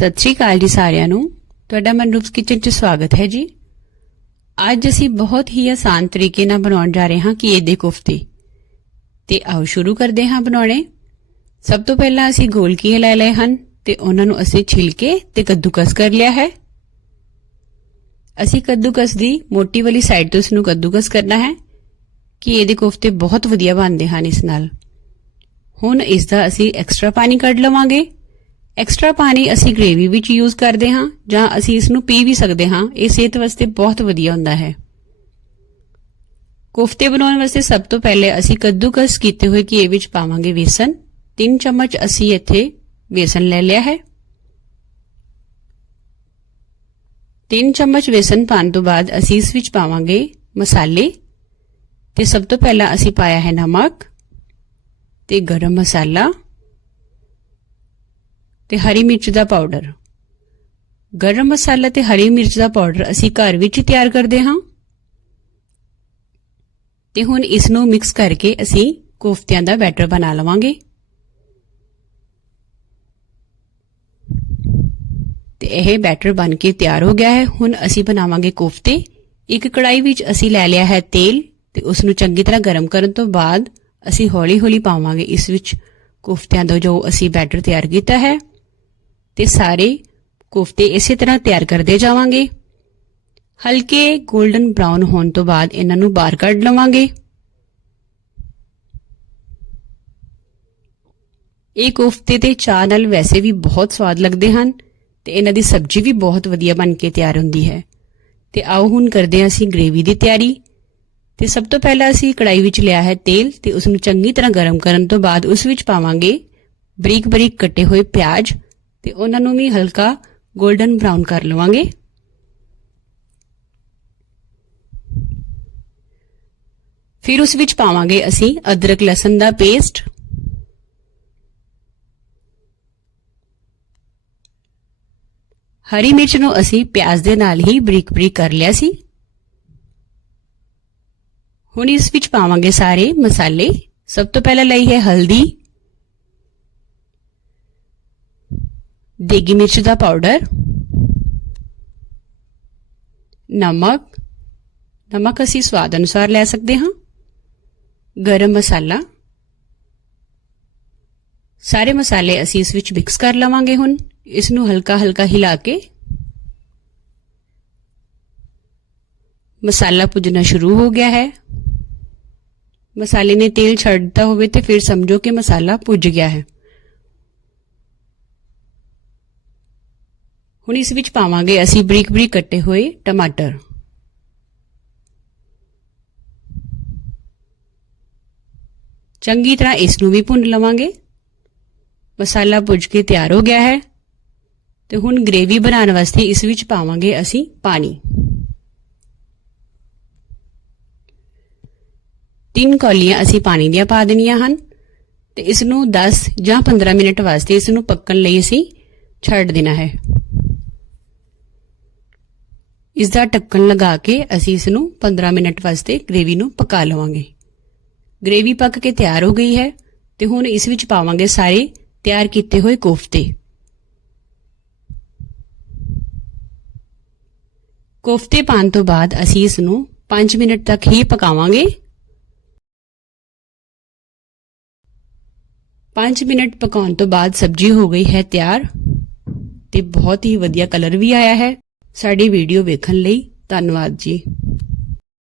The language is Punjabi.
ਸਤਿ ਸ਼੍ਰੀ ਅਕਾਲ ਜੀ ਸਾਰਿਆਂ ਨੂੰ। ਤੁਹਾਡਾ ਮਨਰੂਪਸ ਕਿਚਨ 'ਚ ਸਵਾਗਤ ਹੈ ਜੀ। ਅੱਜ ਅਸੀਂ ਬਹੁਤ ਹੀ ਆਸਾਨ ਤਰੀਕੇ ਨਾਲ ਬਣਾਉਣ ਜਾ ਰਹੇ ਹਾਂ ਘੀਏ ਦੇ ਕੋਫਤੇ। ਤੇ ਆਓ ਸ਼ੁਰੂ ਕਰਦੇ ਹਾਂ ਬਣਾਉਣੇ। ਸਭ ਤੋਂ ਪਹਿਲਾਂ ਅਸੀਂ ਗੋਲ ਘੀਏ ਲੈ ਲਏ ਹਨ ਤੇ ਉਹਨਾਂ ਨੂੰ ਅਸੀਂ ਛਿਲ ਕੇ ਤੇ ਕੱਦੂਕਸ ਕਰ ਲਿਆ ਹੈ। ਅਸੀਂ ਕੱਦੂਕਸ ਦੀ ਮੋਟੀ ਵਾਲੀ ਸਾਈਡ ਤੋਂ ਇਸ ਨੂੰ ਕੱਦੂਕਸ ਕਰਨਾ ਹੈ। ਘੀਏ ਦੇ ਕੋਫਤੇ ਬਹੁਤ ਵਧੀਆ ਬਣਦੇ ਹਨ ਇਸ ਨਾਲ। ਹੁਣ ਇਸ ਦਾ ਅਸੀਂ ਐਕਸਟਰਾ ਪਾਣੀ ਕੱਢ ਲਵਾਂਗੇ। ਐਕਸਟਰਾ ਪਾਣੀ ਅਸੀਂ ਗ੍ਰੇਵੀ ਵਿੱਚ ਯੂਜ਼ ਕਰਦੇ ਹਾਂ ਜਾਂ ਅਸੀਂ ਇਸ ਨੂੰ ਪੀ ਵੀ ਸਕਦੇ ਹਾਂ, ਇਹ ਸਿਹਤ ਵਾਸਤੇ ਬਹੁਤ ਵਧੀਆ ਹੁੰਦਾ ਹੈ। ਕੋਫਤੇ ਬਣਾਉਣ ਵਾਸਤੇ ਸਭ ਤੋਂ ਪਹਿਲੇ ਅਸੀਂ ਕੱਦੂਕਸ ਕੀਤੇ ਹੋਏ ਘੀਏ ਵਿੱਚ ਪਾਵਾਂਗੇ ਵੇਸਣ। 3 ਚਮਚ ਅਸੀਂ ਇੱਥੇ ਵੇਸਣ ਲੈ ਲਿਆ ਹੈ। 3 ਚਮਚ ਵੇਸਣ ਪਾਣ ਤੋਂ ਬਾਅਦ ਅਸੀਂ ਇਸ ਵਿੱਚ ਪਾਵਾਂਗੇ ਮਸਾਲੇ। ਤੇ ਸਭ ਤੋਂ ਪਹਿਲਾਂ ਅਸੀਂ ਪਾਇਆ ਹੈ ਨਮਕ ਤੇ ਗਰਮ ਮਸਾਲਾ। ਤੇ ਹਰੀ ਮਿਰਚ ਦਾ ਪਾਊਡਰ। ਗਰਮ ਮਸਾਲਾ ਤੇ ਹਰੀ ਮਿਰਚ ਦਾ ਪਾਊਡਰ ਅਸੀਂ ਘਰ ਵਿੱਚ ਹੀ ਤਿਆਰ ਕਰਦੇ ਹਾਂ। ਤੇ ਹੁਣ ਇਸ ਨੂੰ ਮਿਕਸ ਕਰਕੇ ਅਸੀਂ ਕੋਫਤਿਆਂ ਦਾ ਬੈਟਰ ਬਣਾ ਲਵਾਂਗੇ। ਤੇ ਇਹ ਬੈਟਰ ਬਣ ਕੇ ਤਿਆਰ ਹੋ ਗਿਆ ਹੈ। ਹੁਣ ਅਸੀਂ ਬਣਾਵਾਂਗੇ ਕੋਫਤੇ। ਇੱਕ ਕੜਾਈ ਵਿੱਚ ਅਸੀਂ ਲੈ ਲਿਆ ਹੈ ਤੇਲ ਤੇ ਉਸ ਨੂੰ ਚੰਗੀ ਤਰ੍ਹਾਂ ਗਰਮ ਕਰਨ ਤੋਂ ਬਾਅਦ ਅਸੀਂ ਹੌਲੀ-ਹੌਲੀ ਪਾਵਾਂਗੇ। ਇਸ ਵਿੱਚ ਕੋਫਤਿਆਂ ਦਾ ਜੋ ਅਸੀਂ ਬੈਟਰ ਤਿਆਰ ਕੀਤਾ ਹੈ। ਤੇ ਸਾਰੇ ਕੋਫਤੇ ਇਸੇ ਤਰ੍ਹਾਂ ਤਿਆਰ ਕਰਦੇ ਜਾਵਾਂਗੇ। ਹਲਕੇ 골ਡਨ ਬ੍ਰਾਊਨ ਹੋਣ ਤੋਂ ਬਾਅਦ ਇਹਨਾਂ ਨੂੰ ਬਾਹਰ ਕੱਢ ਲਵਾਂਗੇ। ਇਹ ਕੋਫਤੇ ਤੇ ਚਾਹ ਨਾਲ ਵੈਸੇ ਵੀ ਬਹੁਤ ਸਵਾਦ ਲੱਗਦੇ ਹਨ ਤੇ ਇਹਨਾਂ ਦੀ ਸਬਜ਼ੀ ਵੀ ਬਹੁਤ ਵਧੀਆ ਬਣ ਕੇ ਤਿਆਰ ਹੁੰਦੀ ਹੈ। ਤੇ ਆਓ ਹੁਣ ਕਰਦੇ ਹਾਂ ਅਸੀਂ ਗ੍ਰੇਵੀ ਦੀ ਤਿਆਰੀ। ਤੇ ਸਭ ਤੋਂ ਪਹਿਲਾਂ ਅਸੀਂ ਕੜਾਈ ਵਿੱਚ ਲਿਆ ਹੈ ਤੇਲ ਤੇ ਉਸ ਨੂੰ ਚੰਗੀ ਤਰ੍ਹਾਂ ਗਰਮ ਕਰਨ ਤੋਂ ਬਾਅਦ ਉਸ ਵਿੱਚ ਪਾਵਾਂਗੇ ਬਰੀਕ ਬਰੀਕ ਕੱਟੇ ਹੋਏ ਪਿਆਜ਼ ਤੇ ਉਹਨਾਂ ਨੂੰ ਵੀ ਹਲਕਾ 골ਡਨ ਬ੍ਰਾਊਨ ਕਰ ਲਵਾਂਗੇ। ਫਿਰ ਉਸ ਵਿੱਚ ਪਾਵਾਂਗੇ ਅਸੀਂ ਅਦਰਕ ਲਸਣ ਦਾ ਪੇਸਟ। ਹਰੀ ਮਿਰਚ ਨੂੰ ਅਸੀਂ ਪਿਆਜ਼ ਦੇ ਨਾਲ ਹੀ ਬਰੀਕ ਬਰੀਕ ਕਰ ਲਿਆ ਸੀ। ਹੁਣ ਇਸ ਵਿੱਚ ਪਾਵਾਂਗੇ ਸਾਰੇ ਮਸਾਲੇ। ਸਭ ਤੋਂ ਪਹਿਲਾਂ ਲਈ ਹੈ ਹਲਦੀ। ਦੇਗੀ ਮਿਰਚ ਦਾ ਪਾਊਡਰ ਨਮਕ ਨਮਕ ਅਸੀਂ ਸਵਾਦ ਅਨੁਸਾਰ ਲੈ ਸਕਦੇ ਹਾਂ ਗਰਮ ਮਸਾਲਾ ਸਾਰੇ ਮਸਾਲੇ ਅਸੀਂ ਇਸ ਵਿੱਚ ਮਿਕਸ ਕਰ ਲਵਾਂਗੇ ਹੁਣ ਇਸ ਨੂੰ ਹਲਕਾ ਹਲਕਾ ਹਿਲਾ ਕੇ ਮਸਾਲਾ ਪੁੱਜਣਾ ਸ਼ੁਰੂ ਹੋ ਗਿਆ ਹੈ ਮਸਾਲੇ ਨੇ ਤੇਲ ਛੱਡ ਦਿੱਤਾ ਹੋਵੇ ਤੇ ਫਿਰ ਸਮਝੋ ਕਿ ਮਸਾਲਾ ਪੁੱਜ ਗਿਆ ਹੈ ਹੁਣ ਇਸ ਵਿੱਚ ਪਾਵਾਂਗੇ ਅਸੀਂ ਬਰੀਕ ਬਰੀਕ ਕੱਟੇ ਹੋਏ ਟਮਾਟਰ। ਚੰਗੀ ਤਰ੍ਹਾਂ ਇਸ ਨੂੰ ਵੀ ਭੁੰਨ ਲਵਾਂਗੇ। ਮਸਾਲਾ ਭੁੱਜ ਕੇ ਤਿਆਰ ਹੋ ਗਿਆ ਹੈ ਤੇ ਹੁਣ ਗ੍ਰੇਵੀ ਬਣਾਉਣ ਵਾਸਤੇ ਇਸ ਵਿੱਚ ਪਾਵਾਂਗੇ ਅਸੀਂ ਪਾਣੀ। ਤਿੰਨ ਕੌਲੀਆਂ ਅਸੀਂ ਪਾਣੀ ਦੀਆਂ ਪਾ ਦੇਣੀਆਂ ਹਨ ਤੇ ਇਸ ਨੂੰ 10 ਜਾਂ 15 ਮਿੰਟ ਵਾਸਤੇ ਇਸ ਨੂੰ ਪੱਕਣ ਲਈ ਅਸੀਂ ਛੱਡ ਦੇਣਾ ਹੈ। ਇਸ ਦਾ ਢੱਕਣ ਲਗਾ ਕੇ ਅਸੀਂ ਇਸ ਨੂੰ 15 ਮਿੰਟ ਵਾਸਤੇ ਗ੍ਰੇਵੀ ਨੂੰ ਪਕਾ ਲਵਾਂਗੇ। ਗ੍ਰੇਵੀ ਪੱਕ ਕੇ ਤਿਆਰ ਹੋ ਗਈ ਹੈ ਤੇ ਹੁਣ ਇਸ ਵਿੱਚ ਪਾਵਾਂਗੇ ਸਾਰੇ ਤਿਆਰ ਕੀਤੇ ਹੋਏ ਕੋਫਤੇ। ਕੋਫਤੇ ਪਾਣ ਤੋਂ ਬਾਅਦ ਅਸੀਂ ਇਸ ਨੂੰ 5 ਮਿੰਟ ਤੱਕ ਹੀ ਪਕਾਵਾਂਗੇ। 5 ਮਿੰਟ ਪਕਾਉਣ ਤੋਂ ਬਾਅਦ ਸਬਜ਼ੀ ਹੋ ਗਈ ਹੈ ਤਿਆਰ ਤੇ ਬਹੁਤ ਹੀ ਵਧੀਆ ਕਲਰ ਵੀ ਆਇਆ ਹੈ। ਸਾਡੀ ਵੀਡੀਓ ਵੇਖਣ ਲਈ ਧੰਨਵਾਦ ਜੀ।